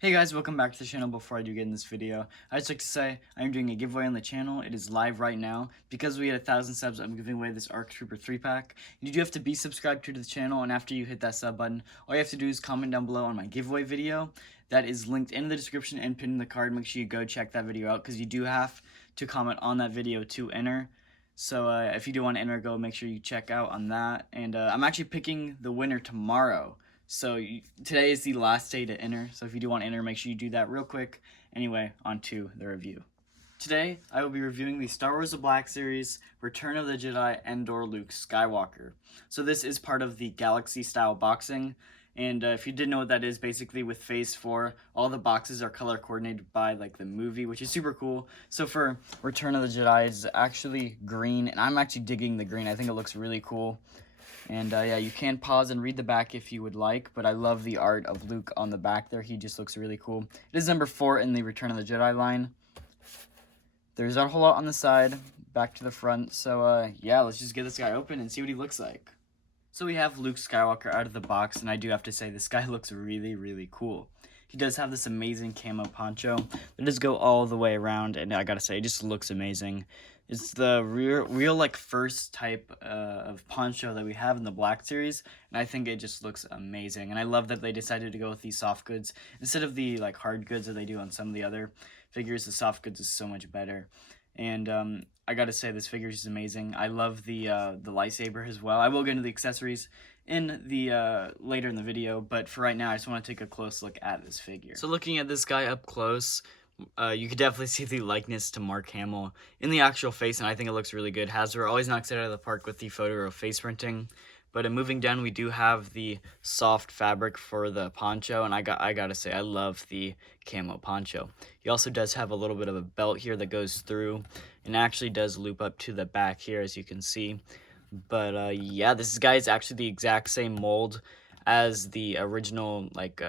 Hey guys, welcome back to the channel. Before I do get in this video, I'd just like to say I'm doing a giveaway on the channel. It is live right now. Because we had 1,000 subs, I'm giving away this ARC Trooper 3-pack. You do have to be subscribed to the channel, and after you hit that sub button, all you have to do is comment down below on my giveaway video. That is linked in the description and pinned in the card. Make sure you go check that video out, because you do have to comment on that video to enter. So if you do want to enter, go make sure you check out on that. And I'm actually picking the winner tomorrow. So today is the last day to enter, so if you do want to enter, make sure you do that real quick. Anyway, on to the review. Today, I will be reviewing the Star Wars The Black Series, Return of the Jedi, Endor, Luke Skywalker. So this is part of the Galaxy-style boxing, and if you didn't know what that is, basically with Phase 4, all the boxes are color-coordinated by, like, the movie, which is super cool. So for Return of the Jedi, it's actually green, and I'm actually digging the green. I think it looks really cool. And yeah, you can pause and read the back if you would like, but I love the art of Luke on the back there. He just looks really cool. It is number 4 in the Return of the Jedi line. There's not a whole lot on the side, back to the front. So yeah, let's just get this guy open and see what he looks like. So we have Luke Skywalker out of the box, and I do have to say this guy looks really, really cool. He does have this amazing camo poncho that does go all the way around, and I gotta say, it just looks amazing. It's the real like first type of poncho that we have in the Black Series, and I think it just looks amazing. And I love that they decided to go with these soft goods instead of the like hard goods that they do on some of the other figures. The soft goods is so much better. And I gotta say, this figure is amazing. I love the lightsaber as well. I will get into the accessories in the later in the video, but for right now, I just want to take a close look at this figure. So looking at this guy up close, you could definitely see the likeness to Mark Hamill in the actual face, and I think it looks really good. Hasbro always knocks it out of the park with the photo of face printing. But moving down, we do have the soft fabric for the poncho, and I gotta say, I love the camo poncho. He also does have a little bit of a belt here that goes through, and actually does loop up to the back here, as you can see. But yeah, this guy is actually the exact same mold as the original, like,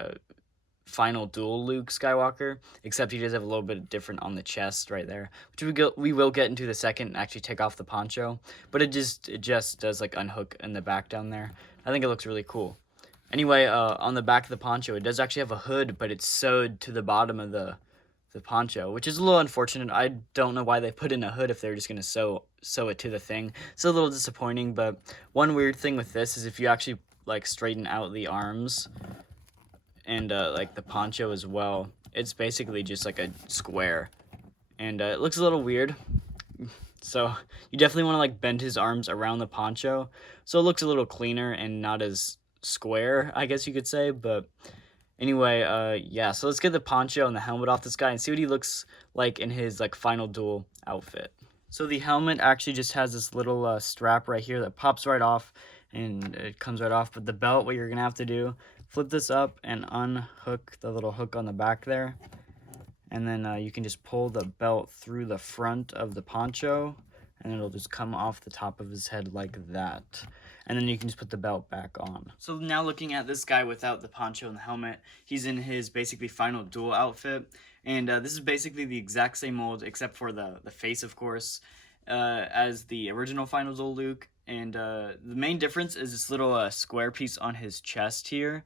final dual Luke Skywalker, except he does have a little bit different on the chest right there, which we will get into the second and actually take off the poncho. But it just does like unhook in the back down there. I think it looks really cool. Anyway, on the back of the poncho, it does actually have a hood, but it's sewed to the bottom of the poncho, which is a little unfortunate. I don't know why they put in a hood if they're just gonna sew it to the thing. It's a little disappointing. But one weird thing with this is if you actually like straighten out the arms and like the poncho as well, it's basically just like a square, and it looks a little weird. So you definitely want to like bend his arms around the poncho so it looks a little cleaner and not as square, I guess you could say. But anyway, yeah, so let's get the poncho and the helmet off this guy and see what he looks like in his like final duel outfit. So the helmet actually just has this little strap right here that pops right off, and it comes right off. But the belt, what you're gonna have to do, flip this up and unhook the little hook on the back there, and then you can just pull the belt through the front of the poncho, and it'll just come off the top of his head like that. And then you can just put the belt back on. So now looking at this guy without the poncho and the helmet, he's in his basically final duel outfit. And this is basically the exact same mold, except for the face, of course, as the original Final Duel Luke. And the main difference is this little square piece on his chest here.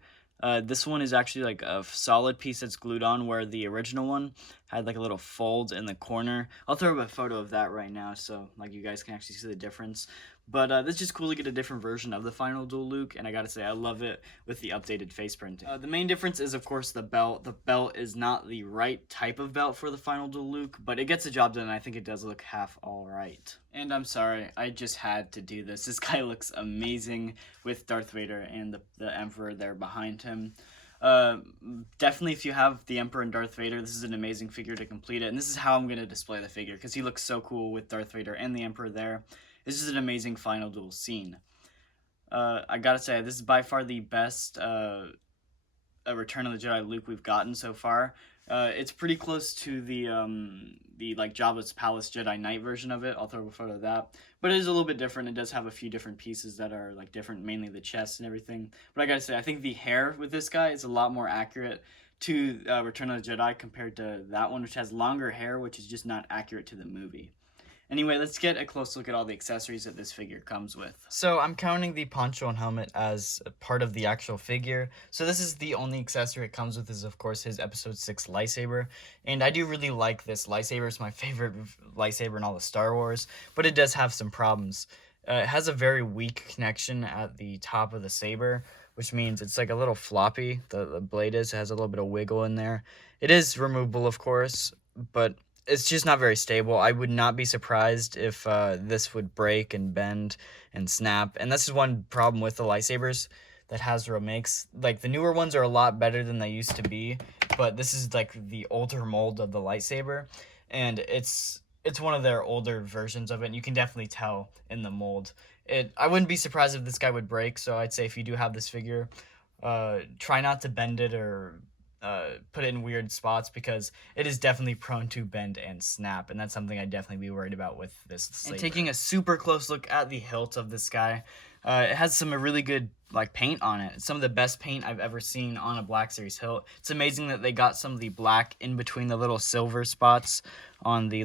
This one is actually like a solid piece that's glued on, where the original one had like a little fold in the corner. I'll throw up a photo of that right now so like you guys can actually see the difference. But this is just cool to get a different version of the Final Duel Luke, and I gotta say, I love it with the updated face printing. The main difference is, of course, the belt. The belt is not the right type of belt for the Final Duel Luke, but it gets the job done, and I think it does look half alright. And I'm sorry, I just had to do this. This guy looks amazing with Darth Vader and the Emperor there behind him. Definitely, if you have the Emperor and Darth Vader, this is an amazing figure to complete it, and this is how I'm going to display the figure, because he looks so cool with Darth Vader and the Emperor there. This is an amazing final duel scene. I gotta say, this is by far the best Return of the Jedi Luke we've gotten so far. It's pretty close to the like Jabba's Palace Jedi Knight version of it. I'll throw a photo of that. But it is a little bit different. It does have a few different pieces that are like different, mainly the chest and everything. But I gotta say, I think the hair with this guy is a lot more accurate to Return of the Jedi compared to that one, which has longer hair, which is just not accurate to the movie. Anyway, let's get a close look at all the accessories that this figure comes with. So I'm counting the poncho and helmet as a part of the actual figure. So this is the only accessory it comes with, is of course his episode 6 lightsaber. And I do really like this lightsaber. It's my favorite lightsaber in all of Star Wars, but it does have some problems. It has a very weak connection at the top of the saber, which means it's like a little floppy. The blade is, it has a little bit of wiggle in there. It is removable, of course, but it's just not very stable. I would not be surprised if this would break and bend and snap. And this is one problem with the lightsabers that Hasbro makes. Like, the newer ones are a lot better than they used to be, but this is like the older mold of the lightsaber, and it's one of their older versions of it, and you can definitely tell in the mold. I wouldn't be surprised if this guy would break, so I'd say if you do have this figure, try not to bend it or put it in weird spots, because it is definitely prone to bend and snap, and that's something I'd definitely be worried about with this saber. And taking a super close look at the hilt of this guy, it has some really good paint on it. It's some of the best paint I've ever seen on a Black Series hilt. It's amazing that they got some of the black in between the little silver spots on the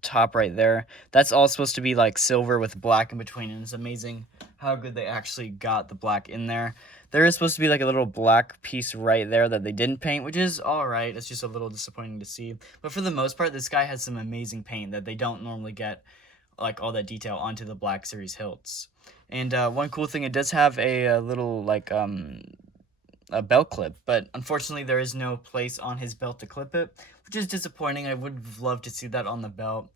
top right there. That's all supposed to be like silver with black in between, and it's amazing how good they actually got the black in there. There is supposed to be like a little black piece right there that they didn't paint, which is alright. It's just a little disappointing to see. But for the most part, this guy has some amazing paint that they don't normally get, like all that detail onto the Black Series hilts. And one cool thing, it does have a little a belt clip, but unfortunately there is no place on his belt to clip it, which is disappointing. I would have loved to see that on the belt,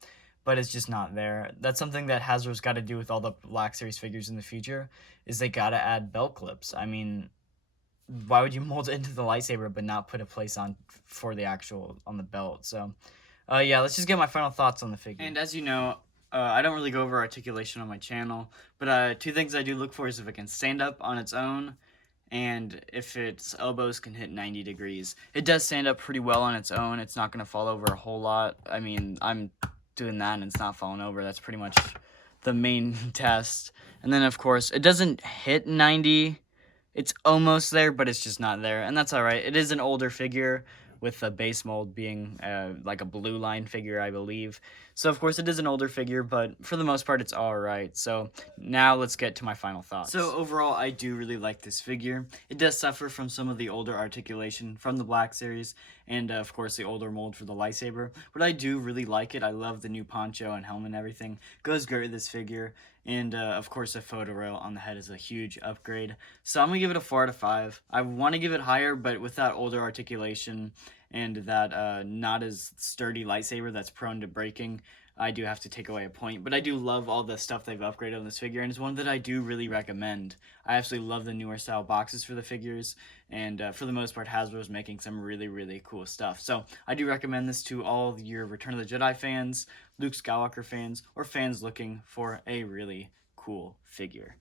but it's just not there. That's something that Hasbro's got to do with all the Black Series figures in the future, is they got to add belt clips. I mean, why would you mold it into the lightsaber but not put a place on for the actual on the belt? So yeah, let's just get my final thoughts on the figure. And as you know, I don't really go over articulation on my channel, but two things I do look for is if it can stand up on its own, and if its elbows can hit 90 degrees. It does stand up pretty well on its own. It's not going to fall over a whole lot. I mean, I'm doing that and it's not falling over. That's pretty much the main test. And then, of course, it doesn't hit 90. It's almost there, but it's just not there, and that's alright. It is an older figure, with the base mold being like a blue line figure, I believe. So, of course, it is an older figure, but for the most part, it's alright. So, now let's get to my final thoughts. So, overall, I do really like this figure. It does suffer from some of the older articulation from the Black Series, and, of course, the older mold for the lightsaber. But I do really like it. I love the new poncho and helmet and everything. Goes great with this figure. And, of course, a photo rail on the head is a huge upgrade. So I'm going to give it a 4 out of 5. I want to give it higher, but with that older articulation and that not as sturdy lightsaber that's prone to breaking, I do have to take away a point. But I do love all the stuff they've upgraded on this figure, and it's one that I do really recommend. I absolutely love the newer style boxes for the figures, and for the most part, Hasbro is making some really, really cool stuff. So I do recommend this to all your Return of the Jedi fans, Luke Skywalker fans, or fans looking for a really cool figure.